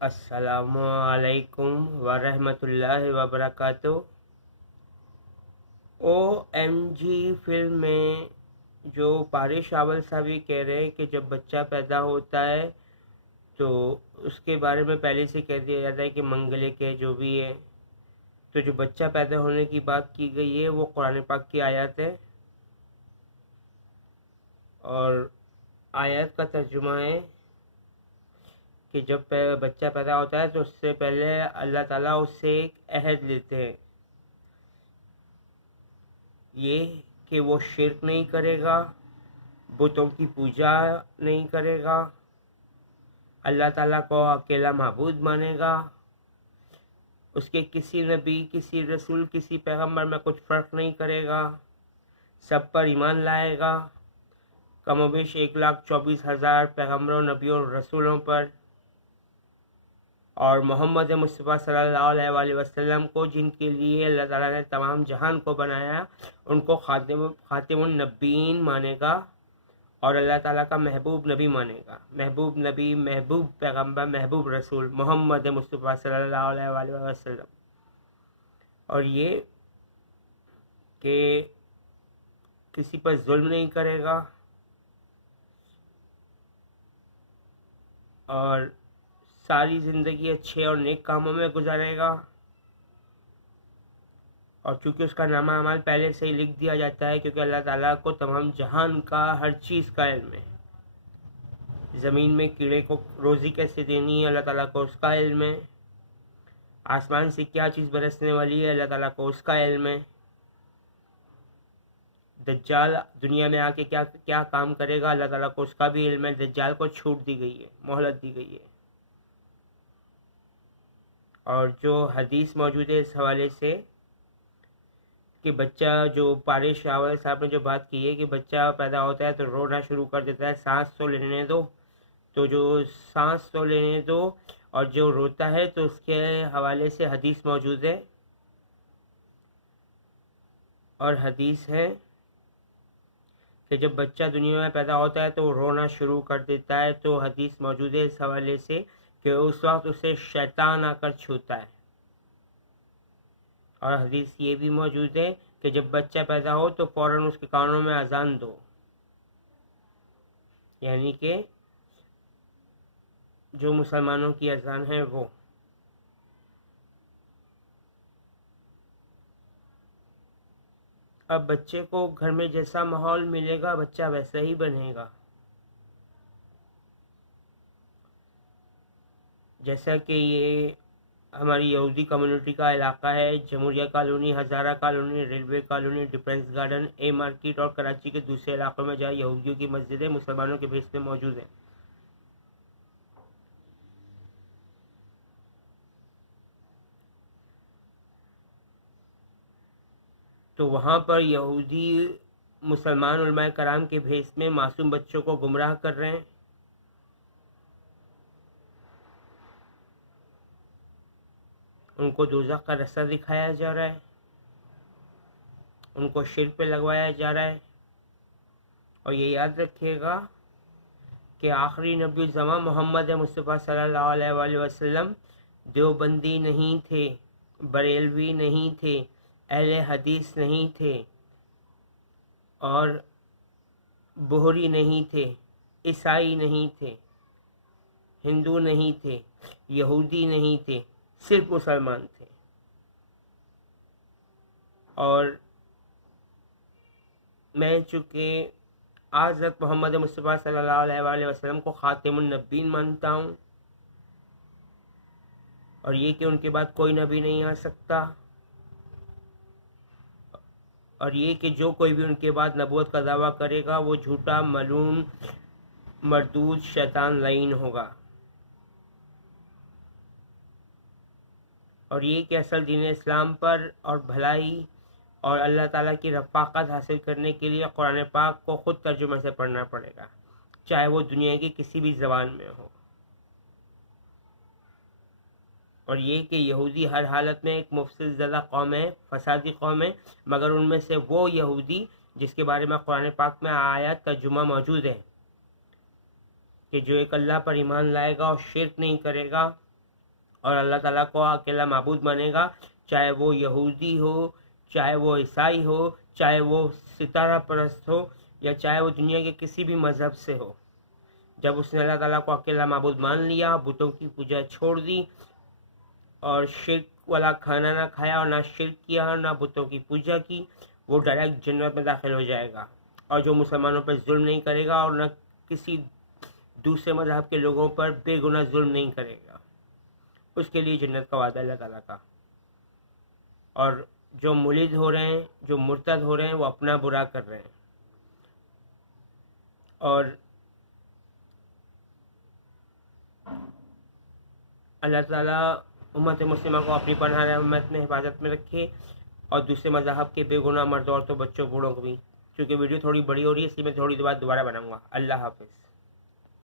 अस्सलामुअलैकुम वरहमतुल्लाहि वबरकातुहू। OMG film में जो पारिश रावल साहब ये कह रहे हैं कि जब बच्चा पैदा होता है तो उसके बारे में पहले से कह दिया जाता है कि मंगले के जो भी है। तो जो बच्चा पैदा होने की बात की गई है वो कुरान पाक की आयत है, और आयत का तर्जुमा है कि जब बच्चा पैदा होता है तो उससे पहले अल्लाह ताला उससे एक अहद लेते हैं, ये कि वो शिर्क नहीं करेगा, बुतों की पूजा नहीं करेगा, अल्लाह ताला को अकेला माबूद मानेगा, उसके किसी नबी, किसी रसूल, किसी पैगंबर में कुछ फ़र्क नहीं करेगा, सब पर ईमान लाएगा, कमोबेश 1,24,000 पैगंबरों, नबियों और रसूलों पर, और मोहम्मद मुस्तफ़ा सल्लल्लाहु अलैहि वसल्लम को, जिनके लिए अल्लाह ताला ने तमाम जहान को बनाया, उनको खातिमुन नबीन मानेगा और अल्लाह ताला का महबूब नबी मानेगा। महबूब नबी, महबूब पैगंबर, महबूब रसूल मोहम्मद मुस्तफ़ा सल्लल्लाहु अलैहि वसल्लम। और ये कि किसी पर जुल्म नहीं करेगा और सारी ज़िंदगी अच्छे और नेक कामों में गुजारेगा। और चूँकि उसका नामा अमाल पहले से ही लिख दिया जाता है, क्योंकि अल्लाह ताला को तमाम जहान का हर चीज़ का इल्म है। ज़मीन में कीड़े को रोज़ी कैसे देनी है अल्लाह ताला को उसका इल्म है। आसमान से क्या चीज़ बरसने वाली है अल्लाह ताला को उसका इल्म है। दज्जाल दुनिया में आके क्या क्या काम करेगा अल्लाह ताला को उसका भी इल्म है। दज्जाल को छूट दी गई है, मोहलत दी गई है। और जो हदीस मौजूद है इस हवाले से कि बच्चा, जो पारिश रावल साहब ने जो बात की है कि बच्चा पैदा होता है तो रोना शुरू कर देता है, सांस तो लेने दो, तो जो सांस तो लेने दो और जो रोता है तो उसके हवाले से हदीस मौजूद है। और हदीस है कि जब बच्चा दुनिया में पैदा होता है तो वो रोना शुरू कर देता है, तो हदीस मौजूद है इस हवाले से कि उस वक्त उसे शैतान आकर छूता है। और हदीस ये भी मौजूद है कि जब बच्चा पैदा हो तो फ़ौरन उसके कानों में अजान दो, यानी कि जो मुसलमानों की अजान है वो। अब बच्चे को घर में जैसा माहौल मिलेगा बच्चा वैसा ही बनेगा। जैसा कि ये हमारी यहूदी कम्युनिटी का इलाका है, Jamhuria colony, Hazara colony, railway colony, defence garden, A market और कराची के दूसरे इलाकों में जहाँ यहूदियों की मस्जिदें मुसलमानों के भेस में मौजूद हैं। तो वहाँ पर यहूदी मुसलमान उलमाए कराम के भेस में मासूम बच्चों को गुमराह कर रहे हैं, उनको दोज़ख का रास्ता दिखाया जा रहा है, उनको शिर्क पे लगवाया जा रहा है। और ये याद रखिएगा कि आखिरी नबी ज़मा मोहम्मद मुस्तफ़ा सल्लल्लाहु अलैहि वसल्लम देवबंदी नहीं थे, बरेलवी नहीं थे, अहले हदीस नहीं थे, और बोहरी नहीं थे, ईसाई नहीं थे, हिंदू नहीं थे, यहूदी नहीं थे, सिर्फ मुसलमान थे। और मैं चूँकि हज़रत मोहम्मद मुस्तफ़ा सल्लल्लाहु अलैहि वसल्लम को खातिमुन नबीन मानता हूँ, और ये कि उनके बाद कोई नबी नहीं आ सकता, और ये कि जो कोई भी उनके बाद नबूवत का दावा करेगा वो झूठा, मलून, मरदूद, शैतान लईन होगा। और ये कि असल दीन इस्लाम पर और भलाई और अल्लाह ताला की रफ़ाक़त हासिल करने के लिए कुरान पाक को ख़ुद तर्जुमे से पढ़ना पड़ेगा, चाहे वो दुनिया की किसी भी ज़बान में हो। और ये कि यहूदी हर हालत में एक मुफ़सिद ज़दा कौम है, फसादी कौम है, मगर उनमें से वो यहूदी जिसके बारे में कुरान पाक में आयत तर्जुमा मौजूद है कि जो एक अल्लाह पर ईमान लाएगा और शिर्क नहीं करेगा और अल्लाह ताला को अकेला माबूद मानेगा, चाहे वो यहूदी हो, चाहे वो ईसाई हो, चाहे वो सितारा परस्त हो, या चाहे वो दुनिया के किसी भी मज़हब से हो। जब उसने अल्लाह ताला को अकेला माबूद मान लिया, बुतों की पूजा छोड़ दी और शिर्क वाला खाना ना खाया और ना शिर्क किया ना बुतों की पूजा की, वो डायरेक्ट जन्नत में दाखिल हो जाएगा। और जो मुसलमानों पर जुल्म नहीं करेगा और न किसी दूसरे मज़हब के लोगों पर बेगुनाह जुल्म नहीं करेगा, उसके लिए जन्नत का वादा अल्लाह ताला का। और जो मुलिद हो रहे हैं, जो मुर्तद हो रहे हैं, वो अपना बुरा कर रहे हैं। और अल्लाह ताला उम्मत मुस्लिमा को अपनी पनाह रहमत में हिफाजत में रखे, और दूसरे मज़हब के बेगुनाह मर्द औरतों बच्चों बूढ़ों को भी। क्योंकि वीडियो थोड़ी बड़ी हो रही है, इसलिए मैं थोड़ी देर बाद दोबारा बनाऊँगा। अल्लाह हाफ़िज़।